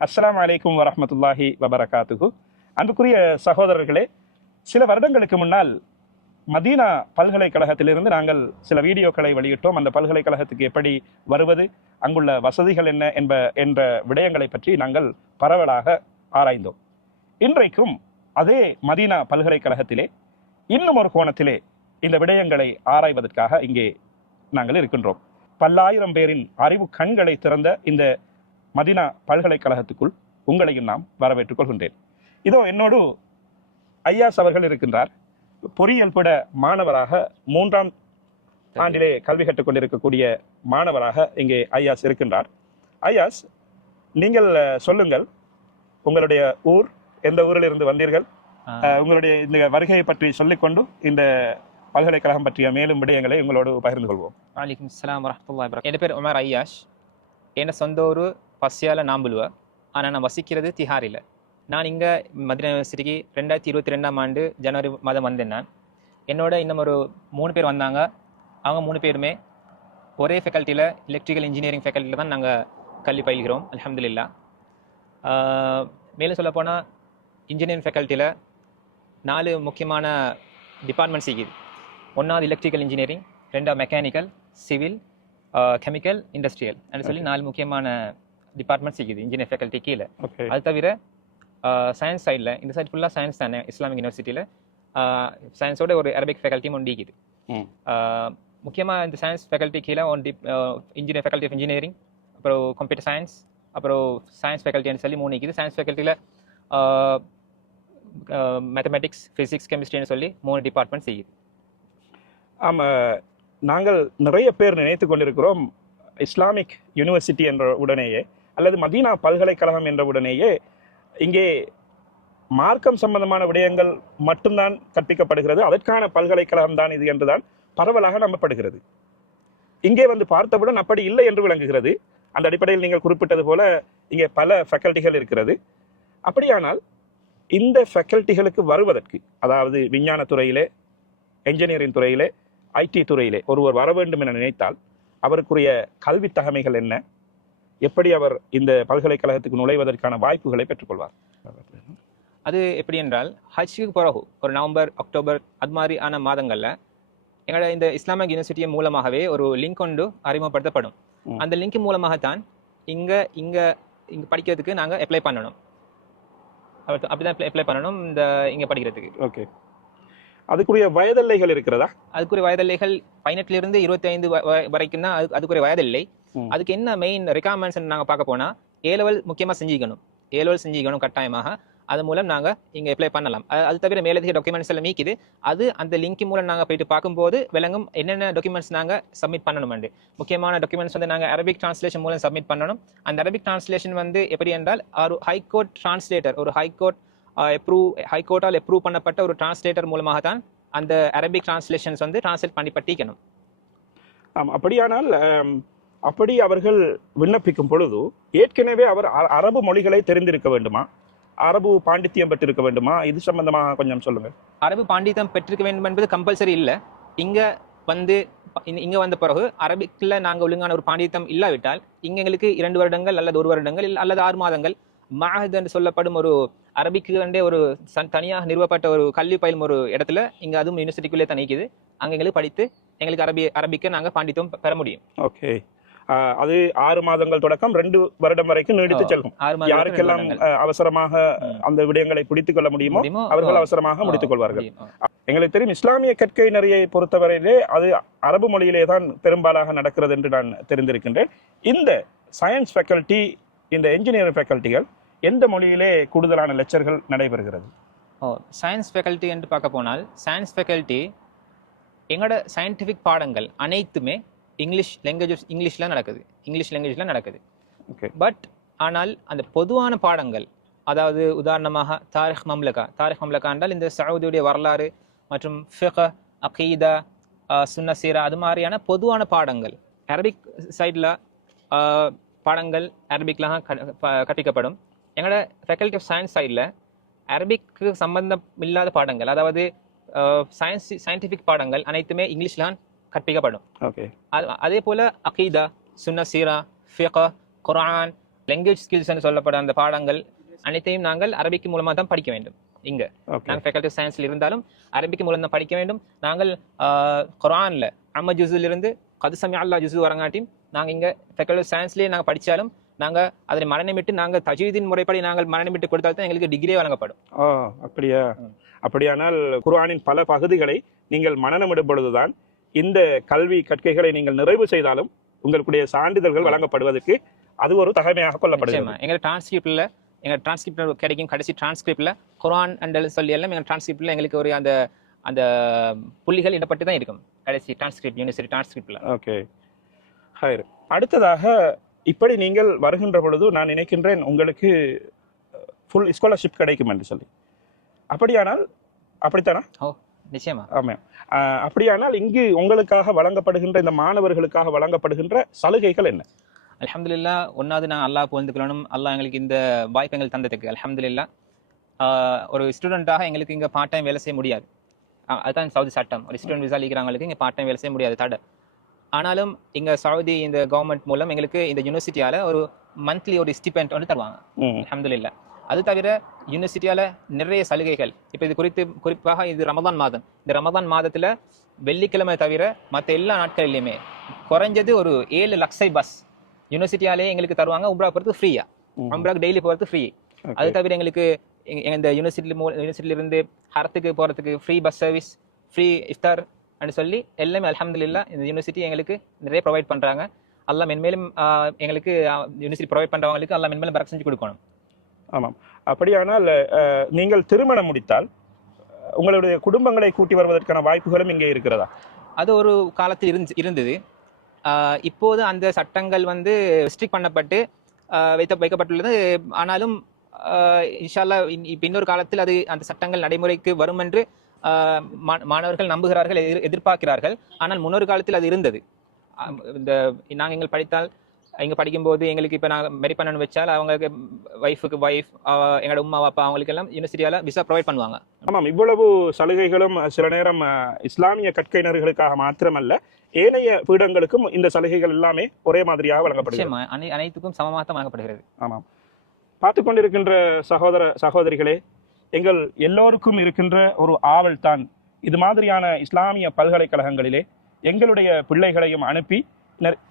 அஸ்ஸலாமு அலைக்கும் வரஹ்மத்துல்லாஹி வபரகாத்துஹு. அன்புக்குரிய சகோதரர்களே, சில வருடங்களுக்கு முன்னால் மதீனா பல்கலைக்கழகத்திலிருந்து நாங்கள் சில வீடியோக்களை வெளியிட்டோம். அந்த பல்கலைக்கழகத்துக்கு எப்படி வருவது, அங்குள்ள வசதிகள் என்ன என்ற விடயங்களை பற்றி நாங்கள் பரவலாக ஆராய்ந்தோம். இன்றைக்கும் அதே மதீனா பல்கலைக்கழகத்திலே இன்னும் ஒரு கோணத்திலே இந்த விடயங்களை ஆராய்வதற்காக இங்கே நாங்கள் இருக்கின்றோம். பல்லாயிரம் பேரின் அறிவு கண்களை திறந்த இந்த மதீனா பல்கலைக்கழகத்துக்குள் உங்களையும் நாம் வரவேற்றுக் கொள்கின்றேன். இதோ என்னோடு ஐயாஸ் அவர்கள் இருக்கின்றார். பொறியியல் பிட மாணவராக 3ஆம் ஆண்டிலே கல்வி கற்றுக் கொண்டிருக்கக்கூடிய மாணவராக இங்கே ஐயாஸ் இருக்கின்றார். ஐயாஸ், நீங்கள் சொல்லுங்கள், உங்களுடைய ஊர், எந்த ஊரில் இருந்து வந்தீர்கள், உங்களுடைய இந்த வருகையை பற்றி சொல்லிக்கொண்டு இந்த பல்கலைக்கழகம் பற்றிய மேலும் விடயங்களை உங்களோடு பகிர்ந்து கொள்வோம். வலைக்கும் அஸ்ஸலாம் வரஹ்மத்துல்லாஹி வபரகாத்துஹு. என் பேர் உமர் ஐயாஷ். என் சொந்த ஊர் பஸ்யால நாம்புலுவ. ஆனால் நான் வசிக்கிறது திஹாரில். நான் இங்கே மதீனா யூனிவர்சிட்டிக்கு 2022ஆம் ஆண்டு ஜனவரி மாதம் வந்தேன். நான் என்னோட இன்னும் ஒரு 3 பேர் வந்தாங்க. அவங்க 3 பேருமே ஒரே ஃபேக்கல்ட்டியில், எலக்ட்ரிக்கல் இன்ஜினியரிங் ஃபேக்கல்ட்டியில் தான் நாங்கள் கல்வி பயில்கிறோம், அல்ஹம்துலில்லாஹ். மேலும் சொல்லப்போனால் இன்ஜினியரிங் ஃபேக்கல்ட்டியில் 4 முக்கியமான டிபார்ட்மெண்ட்ஸ் இருக்குது. 1வது எலக்ட்ரிக்கல் இன்ஜினியரிங், 2வது மெக்கானிக்கல், சிவில், கெமிக்கல், இண்டஸ்ட்ரியல் அப்படின்னு சொல்லி 4 முக்கியமான டிபார்ட்மெண்ட்ஸ் இருக்குது இன்ஜினியர் ஃபேக்கல்ட்டி கீழே. அது தவிர சயின்ஸ் சைடில், இந்த சைட் ஃபுல்லாக சயின்ஸ் தானே இஸ்லாமிக் யூனிவர்சிட்டியில், சயின்ஸோட ஒரு அரபிக் ஃபேக்கல்ட்டியும் ஒன்று இருக்குது. முக்கியமாக இந்த சயின்ஸ் ஃபேக்கல்ட்டி கீழே இன்ஜினியர் ஃபேக்கல்ட்டி ஆஃப் இன்ஜினியரிங், அப்புறம் கம்ப்யூட்டர் சயின்ஸ், அப்புறம் சயின்ஸ் ஃபேக்கல்ட்டின்னு சொல்லி 3 இருக்குது. சயின்ஸ் ஃபேக்கல்ட்டியில் மேத்தமெட்டிக்ஸ், ஃபிசிக்ஸ், கெமிஸ்ட்ரின்னு சொல்லி 3 டிபார்ட்மெண்ட்ஸ் இருக்குது. ஆமாம், நாங்கள் நிறைய பேர் நினைத்து கொண்டிருக்கிறோம் இஸ்லாமிக் யூனிவர்சிட்டி என்ற உடனேயே அல்லது மதீனா பல்கலைக்கழகம் என்ற உடனேயே இங்கே மார்க்கம் சம்பந்தமான விடயங்கள் மட்டும்தான் கற்பிக்கப்படுகிறது, அதற்கான பல்கலைக்கழகம் தான் இது என்றுதான் பரவலாக நம்பப்படுகிறது. இங்கே வந்து பார்த்தவுடன் அப்படி இல்லை என்று விளங்குகிறது. அந்த அடிப்படையில் நீங்கள் குறிப்பிட்டது போல இங்கே பல ஃபேக்கல்ட்டிகள் இருக்கிறது. அப்படியானால் இந்த ஃபேக்கல்ட்டிகளுக்கு வருவதற்கு, அதாவது விஞ்ஞான துறையிலே, என்ஜினியரிங் துறையிலே, ஐடி துறையிலே ஒருவர் வர வேண்டும் என நினைத்தால் அவருக்குரிய கல்வி தகமைகள் என்ன, எப்படி அவர் இந்த பல்கலைக்கழகத்துக்கு நுழைவதற்கான வாய்ப்புகளை பெற்றுக்கொள்வார்? அது எப்படி என்றால், ஹஜ்ஜுக்கு பிறகு ஒரு நவம்பர், அக்டோபர் அது மாதிரியான மாதங்களில் எங்களோட இந்த இஸ்லாமிக் யூனிவர்சிட்டி மூலமாகவே ஒரு லிங்க் கொண்டு அறிமுகப்படுத்தப்படும். அந்த லிங்க் மூலமாகத்தான் இங்கே படிக்கிறதுக்கு நாங்கள் அப்ளை பண்ணணும். அப்படிதான் அப்ளை பண்ணணும் இங்கே படிக்கிறதுக்கு. ஓகே, அதுக்குரிய வயதெல்லைகள் இருக்கிறதா? அதுக்குரிய வயதெல்லைகள் 18 to 25 வரைக்கும் தான் அதுக்குரிய வயதில்லை. அதுக்கு என்ன மெயின் ரெக்யர்மெண்ட்ஸ் நாங்கள் பார்க்க போனால், A-level முக்கியமாக செஞ்சுக்கணும். A-level செஞ்சுக்கணும் கட்டாயமாக. அது மூலம் நாங்கள் இங்கே அப்ளை பண்ணலாம். அது தவிர மேலதிக டாக்குமெண்ட்ஸ் எல்லாம் மீக்குது. அது அந்த லிங்க் மூலம் நாங்கள் போயிட்டு பார்க்கும்போது விளங்கும் என்னென்ன டாக்குமெண்ட்ஸ் நாங்கள் சப்மிட் பண்ணணும். முக்கியமான டாக்குமெண்ட்ஸ் வந்து நாங்கள் அரபிக் டிரான்ஸ்லேஷன் மூலம் சப்மிட் பண்ணணும். அந்த அரபிக் டிரான்ஸ்லேஷன் வந்து எப்படி என்றால், ஒரு ஹைகோர்ட் டிரான்ஸ்லேட்டர், ஒரு ஹைகோர்ட்டால் அப்ரூவ் பண்ணப்பட்ட ஒரு டிரான்ஸ்லேட்டர் மூலமாக தான் அந்த அரபிக் டிரான்ஸ்லேஷன்ஸ் வந்து டிரான்ஸ்லேட் பண்ணி படிக்கணும். அப்படியானால் அப்படி அவர்கள் விண்ணப்பிக்கும் பொழுது ஏற்கனவே அவர் அரபு மொழிகளை தெரிந்திருக்க வேண்டுமா, அரபு பாண்டித்தியம் பெற்றிருக்க வேண்டுமா? இது சம்பந்தமாக கொஞ்சம் சொல்லுங்க. அரபு பாண்டித்தியம் பெற்றிருக்க வேண்டும் என்பது கம்பல்சரி இல்லை. இங்கே வந்த பிறகு அரபிக்கில் நாங்கள் ஒழுங்கான ஒரு பாண்டித்தியம் இல்லாவிட்டால் இங்கே எங்களுக்கு 2 வருடங்கள் அல்லது 1 வருடங்கள் அல்லது 6 மாதங்கள் மஅஹத் என்று சொல்லப்படும் ஒரு அரபிக்கு ஒரு தனியாக நிறுவப்பட்ட ஒரு கல்வி பயிலும் ஒரு இடத்துல இங்கே, அதுவும் யூனிவர்சிட்டிக்குள்ளே தான் நிற்குது. அங்கே எங்களுக்கு படித்து எங்களுக்கு அரபிக்கு நாங்கள் பாண்டித்தியம் பெற முடியும். ஓகே, அது 6 மாதங்கள் தொடக்கம் 2 வருடம் வரைக்கும் நீடித்து செல்லும். யாருக்கெல்லாம் அவசரமாக அந்த விடயங்களை பிடித்துக் கொள்ள முடியுமோ அவர்கள் அவசரமாக முடித்துக் கொள்வார்கள். எங்களுக்கு தெரியும், இஸ்லாமிய கற்கை நெறியை பொறுத்தவரையிலே அது அரபு மொழியிலே தான் பெரும்பாலாக நடக்கிறது என்று நான் தெரிந்திருக்கின்றேன். இந்த சயின்ஸ் ஃபேக்கல்ட்டி, இந்த என்ஜினியரிங் ஃபேக்கல்ட்டிகள் எந்த மொழியிலே கூடுதலான லெக்சர்கள் நடைபெறுகிறது? சயின்ஸ் ஃபேக்கல்ட்டி என்று பார்க்க போனால், சயின்ஸ் ஃபேக்கல்ட்டி எங்களோட சயின்டிஃபிக் பாடங்கள் அனைத்துமே இங்கிலீஷில் நடக்குது. பட் ஆனால் அந்த பொதுவான பாடங்கள், அதாவது உதாரணமாக தாரிக் மம்லகா என்றால் இந்த சவுதியுடைய வரலாறு மற்றும் ஃபிக்ஹ், அகீதா, சுன்னா சீரா, அது மாதிரியான பொதுவான பாடங்கள், அரபிக் சைடில் பாடங்கள் அரபிக்லாம் கற்பிக்கப்படும். எங்களோட ஃபேக்கல்ட்டி ஆஃப் சயின்ஸ் சைடில் அரபிக்கு சம்பந்தம் இல்லாத பாடங்கள், அதாவது சயின்டிஃபிக் பாடங்கள் அனைத்துமே இங்கிலீஷ்லாம் கற்பிக்கப்படும். ஓகே, அதே போல் அகீதா, சுன்னா சீரா, ஃபிக்ஹ், குர்ஆன், லாங்குவேஜ் ஸ்கில்ஸ்னு சொல்லப்பட அந்த பாடங்கள் அனைத்தையும் நாங்கள் அரபிக் மூலமாக தான் படிக்க வேண்டும். இங்க நாங்கள் ஃபேக்கல்டி சயின்ஸ்ல இருந்தாலும் அரபிக் மூலம் தான் படிக்க வேண்டும். நாங்கள் குர்ஆன்ல அம்ம ஜுஸுல இருந்து கது சமி அல்லா ஜுஸு வரங்காட்டியும் நாங்கள் இங்க ஃபேக்கல்டி சயின்ஸ்லேயே நாங்கள் படித்தாலும் நாங்கள் அதனை மரணமிட்டு நாங்கள் தஜ்வீதின் முறைப்படி நாங்கள் மரணமிட்டு கொடுத்தால் தான் எங்களுக்கு டிகிரியே வழங்கப்படும். அப்படியா? அப்படியானால் குர்ஆனின் பல பகுதிகளை நீங்கள் மனனமிடும் பொழுதுதான் இந்த கல்வி கற்கைகளை நீங்கள் நிறைவு செய்தாலும் உங்களுடைய சான்றிதழ்கள் வழங்கப்படுவதற்கு அது ஒரு தகமையாக கொள்ளப்படுகிறது. எங்க டிரான்ஸ்கிரிப்ட் கிடைக்கும். கடைசி டிரான்ஸ்கிரிப்ட்ல குர்ஆன் அண்ட் சொல்லி எல்லாம் எங்க டிரான்ஸ்கிரிப்ட்ல எங்களுக்கு ஒரு அந்த அந்த புள்ளிகள் இடப்பட்டு தான் இருக்கும் கடைசி டிரான்ஸ்கிரிப்ட் யூனிவர்சிட்டி டிரான்ஸ்கிரிப்ட்ல. ஓகே, அடுத்ததாக இப்படி நீங்கள் வருகின்ற பொழுது நான் நினைக்கின்றேன் உங்களுக்கு ஃபுல் ஸ்காலர்ஷிப் கிடைக்கும் என்று சொல்லி. அப்படியானால் அப்படித்தானா? நிச்சயமா. ஆமாம். அப்படியானால் இங்கு உங்களுக்காக வழங்கப்படுகின்ற இந்த மாணவர்களுக்காக வழங்கப்படுகின்ற சலுகைகள் என்ன? அல்ஹம்துலில்லாஹ், ஒன்றாவது நான் அல்லாஹ் புகழ்ந்துக்கணும். அல்லாஹ் எங்களுக்கு இந்த வாய்ப்பு எங்களுக்கு தந்ததுக்கு அல்ஹம்துலில்லாஹ். ஒரு ஸ்டூடெண்ட்டாக எங்களுக்கு இங்கே பார்ட் டைம் வேலை செய்ய முடியாது. அதுதான் சவுதி சட்டம். ஒரு ஸ்டூடெண்ட் விசா இருக்கிறவங்களுக்கு இங்கே பார்ட் டைம் வேலை செய்ய முடியாது, தடை. ஆனாலும் இங்கே சவுதி இந்த கவர்மெண்ட் மூலம் எங்களுக்கு இந்த யூனிவர்சிட்டியால் ஒரு மந்த்லி ஒரு ஸ்டிபெண்ட் வந்து தருவாங்க அல்ஹம்துலில்லாஹ். அது தவிர யூனிவர்சிட்டியால் நிறைய சலுகைகள். இப்போ இது குறிப்பாக இது ரமதான் மாதம். இந்த ரமதான் மாதத்தில் வெள்ளிக்கிழமை தவிர மற்ற எல்லா நாட்களிலுமே குறைஞ்சது ஒரு 7 லக்ஸை பஸ் யூனிவர்சிட்டியாலே எங்களுக்கு தருவாங்க. உம்ரா போகிறதுக்கு ஃப்ரீயா, உம்ராக்கு டெய்லி போகிறதுக்கு ஃப்ரீ. அது தவிர எங்களுக்கு இந்த யூனிவர்சிட்டியிலிருந்து ஹரத்துக்கு போகிறதுக்கு ஃப்ரீ பஸ் சர்வீஸ், ஃப்ரீ இஃப்தார் அப்படின்னு சொல்லி எல்லாமே அல்ஹம்துலில்லாஹ் இந்த யூனிவர்சிட்டி எங்களுக்கு நிறைய ப்ரொவைட் பண்ணுறாங்க. அல்லாஹ் மென்மேலும் எங்களுக்கு யூனிவர்சிட்டி ப்ரொவைட் பண்ணுறவங்களுக்கு அல்லாஹ் மென்மேலும் பரக் செஞ்சு கொடுக்கணும். ஆமாம். அப்படியானால் நீங்கள் திருமணம் முடித்தால் உங்களுடைய குடும்பங்களை கூட்டி வருவதற்கான வாய்ப்புகளும் இங்கே இருக்கிறதா? அது ஒரு காலத்தில் இருந்தது. இப்போது அந்த சட்டங்கள் வந்து ஸ்ட்ரிக்ட் பண்ணப்பட்டு வைக்கப்பட்டுள்ளது. ஆனாலும் இன்ஷா அல்லாஹ் இப்போ இன்னொரு காலத்தில் அது அந்த சட்டங்கள் நடைமுறைக்கு வரும் என்று மாணவர்கள் நம்புகிறார்கள், எதிர்பார்க்கிறார்கள். ஆனால் முன்னொரு காலத்தில் அது இருந்தது. இந்த நாங்கள் எங்கள் படித்தால் இங்கே படிக்கும்போது எங்களுக்கு இப்போ நாங்கள் மெரி பண்ணணும்னு வச்சால் அவங்களுக்கு ஒய்ஃபுக்கு ஒய்ஃப், எங்களோட உமா அப்பா அவங்களுக்கு எல்லாம் யூனிவர்சிட்டியால் விசா ப்ரொவைட் பண்ணுவாங்க. ஆமாம், இவ்வளவு சலுகைகளும் சில நேரம் இஸ்லாமிய கற்கையினர்களுக்காக மாத்திரமல்ல ஏனைய பீடங்களுக்கும் இந்த சலுகைகள் எல்லாமே ஒரே மாதிரியாக வழங்கப்படுகிறது. அனைத்துக்கும் சமமாக வழங்கப்படுகிறது. ஆமாம். பார்த்து கொண்டிருக்கின்ற சகோதரிகளே, எங்கள் எல்லோருக்கும் இருக்கின்ற ஒரு ஆவல் தான் இது மாதிரியான இஸ்லாமிய பல்கலைக்கழகங்களிலே எங்களுடைய பிள்ளைகளையும் அனுப்பி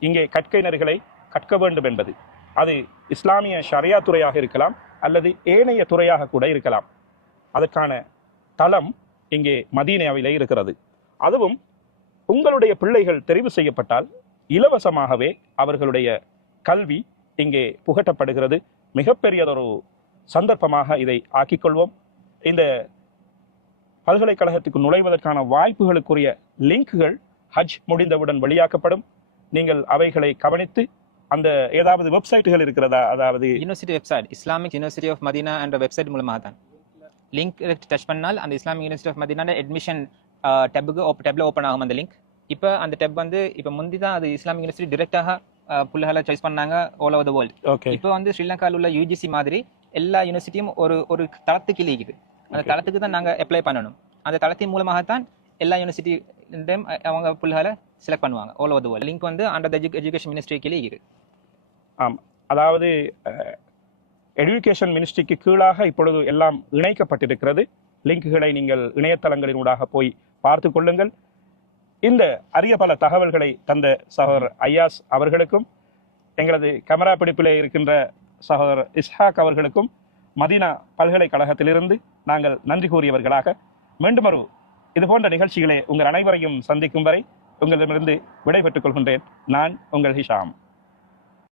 இங்கே கற்கையினர்களை கற்க வேண்டும் என்பது. அது இஸ்லாமிய ஷரியா துறையாக இருக்கலாம் அல்லது ஏனைய துறையாக கூட இருக்கலாம். அதற்கான தளம் இங்கே மதீனாவிலே இருக்கிறது. அதுவும் உங்களுடைய பிள்ளைகள் தெரிவு செய்யப்பட்டால் இலவசமாகவே அவர்களுடைய கல்வி இங்கே புகட்டப்படுகிறது. மிகப்பெரியதொரு சந்தர்ப்பமாக இதை ஆக்கிக்கொள்வோம். இந்த பல்கலைக்கழகத்துக்கு நுழைவதற்கான வாய்ப்புகளுக்குரிய லிங்குகள் ஹஜ் முடிந்தவுடன் வெளியாக்கப்படும். நீங்கள் அவைகளை கவனித்து அந்த ஏதாவது வெப்சைட்டுகள் இருக்கிறதா? அதாவது university website, Islamic university of Medina என்ற வெப்சைட் மூலமாக தான் லிங்க் டச் பண்ணால் அந்த Islamic university of Medina admission டேப்ல ஓப்பன் ஆகும் அந்த லிங்க். இப்போ அந்த டேப் வந்து இப்போ முந்தி தான் அது இஸ்லாமிக் யூனிவர்சிட்டி டிரெக்டாக புள்ளைகளை சாய்ஸ் பண்ணாங்க ஆல் ஓவர் த வேர்ல்டு. இப்போ வந்து ஸ்ரீலங்காவில் உள்ள யூஜிசி மாதிரி எல்லா யூனிவர்சிட்டியும் ஒரு தளத்துக்கு இருக்குது. அந்த தளத்துக்கு தான் நாங்கள் அப்ளை பண்ணணும். அந்த தளத்தின் மூலமாகத்தான் எல்லா யூனிவர்சிட்டியும் அவங்க புள்ளைகளை செலக்ட் பண்ணுவாங்க all over the world. Link வந்து அண்டர் த எஜுகேஷன் மினிஸ்ட்ரி கீழே இருக்குது. ஆம், அதாவது எஜுகேஷன் மினிஸ்ட்ரிக்கு கீழாக இப்பொழுது எல்லாம் இணைக்கப்பட்டிருக்கிறது. லிங்குகளை நீங்கள் இணையதளங்களினூடாக போய் பார்த்து கொள்ளுங்கள். இந்த அரிய பல தகவல்களை தந்த சகோதரர் ஐயாஸ் அவர்களுக்கும் எங்களது கேமரா பிடிப்பிலே இருக்கின்ற சகோதரர் இஸ்ஹாக் அவர்களுக்கும் மதீனா பல்கலைக்கழகத்திலிருந்து நாங்கள் நன்றி கூறியவர்களாக மீண்டும் ஒரு இதுபோன்ற நிகழ்ச்சிகளை உங்கள் அனைவரையும் சந்திக்கும் வரை உங்களிடமிருந்து விடைபெற்றுக் கொள்கின்றேன். நான் உங்கள் ஹிஷாம்.